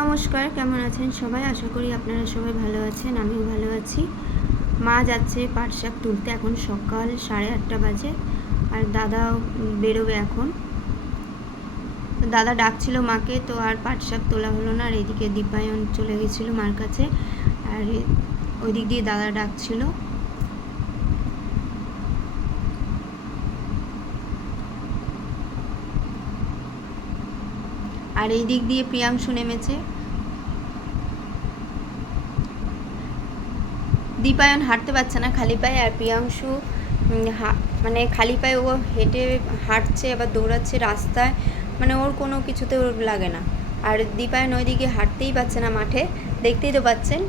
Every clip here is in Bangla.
নমস্কার, কেমন আছেন সবাই? আশা করি আপনারা সবাই ভালো আছেন, আমিও ভালো আছি। মা যাচ্ছে পাট শাক তুলতে, এখন সকাল সাড়ে আটটা বাজে, আর দাদা বেরোবে এখন। দাদা ডাকছিল মাকে, তো আর পাট শাক তোলা হলো না, আর এদিকে দীপায়ন চলে গেছিল মার কাছে, আর ওই দিক দিয়ে দাদা ডাকছিল। আর এই দিক দিয়ে প্রিয়াংশু নেমেছে। দীপায়ন হাঁটতে পারছে না খালি পায়ে আর প্রিয়াংশু মানে খালি পায়ে ও হেঁটে হাঁটছে, আবার দৌড়াচ্ছে রাস্তায় মানে ওর কোনো কিছুতে ওর লাগে না। আর দীপায়ন ওইদিকে হাঁটতেই পারছে না মাঠে, দেখতেই তো পাচ্ছেন।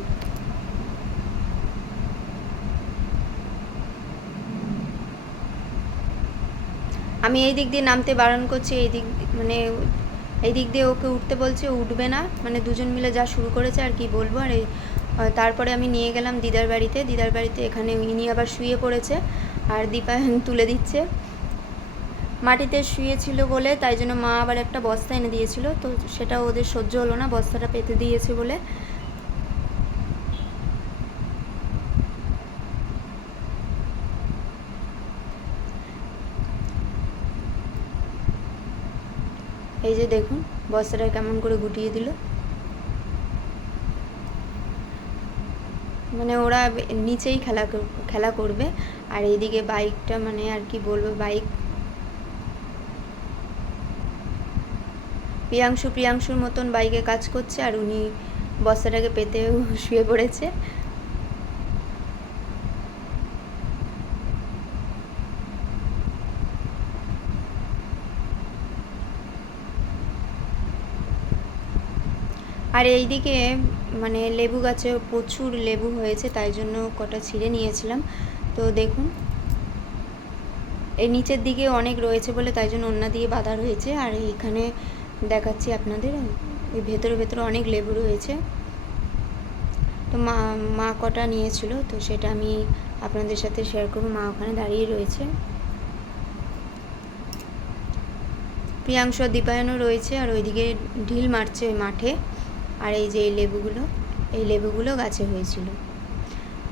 আমি এই দিক দিয়ে নামতে বারণ করছি, এই দিক মানে এই দিক দিয়ে ওকে উঠতে বলছে উঠবে না। মানে দুজন মিলে যা শুরু করেছে, আর কি বলব। আর এই- তারপরে আমি নিয়ে গেলাম দিদার বাড়িতে। দিদার বাড়িতে এখানে ইনি আবার শুয়ে পড়েছে আর দীপা তুলে দিচ্ছে। মাটিতে শুয়েছিল বলে, তাই জন্য মা আবার একটা বস্তা এনে দিয়েছিল। তো সেটা ওদের সহ্য হলো না, বস্তাটা পেতে দিয়েছে বলে। এই যে দেখুন, বস্তাটা কেমন করে গুটিয়ে দিল। মানে ওরা নিচেই খেলা খেলা করবে, আর এইদিকে বাইকটা মানে আর কি বলব, বাইক। প্রিয়াংশু, প্রিয়াংশুর মতন বাইকে কাজ করছে, আর উনি বস্তাটাকে পেতে শুয়ে পড়েছে। আর এইদিকে মানে লেবু গাছে প্রচুর লেবু হয়েছে, তাই জন্য কটা ছিঁড়ে নিয়েছিলাম। তো দেখুন, এই নিচের দিকে অনেক রয়েছে বলে তাই জন্য অন্য দিয়ে বাঁধা রয়েছে। আর এইখানে দেখাচ্ছি আপনাদের, এই ভেতরে ভেতরে অনেক লেবু রয়েছে। তো মা মা কটা নিয়েছিল, তো সেটা আমি আপনাদের সাথে শেয়ার করব। মা ওখানে দাঁড়িয়ে রয়েছে। প্রিয়াংশ দীপায়নও রয়েছে, আর ওইদিকে ঢিল মারছে মাঠে। আর এই যে এই লেবুগুলো এই লেবুগুলো গাছে হয়েছিল।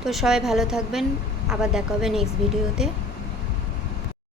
তো সবাই ভালো থাকবেন, আবার দেখা হবে নেক্সট ভিডিওতে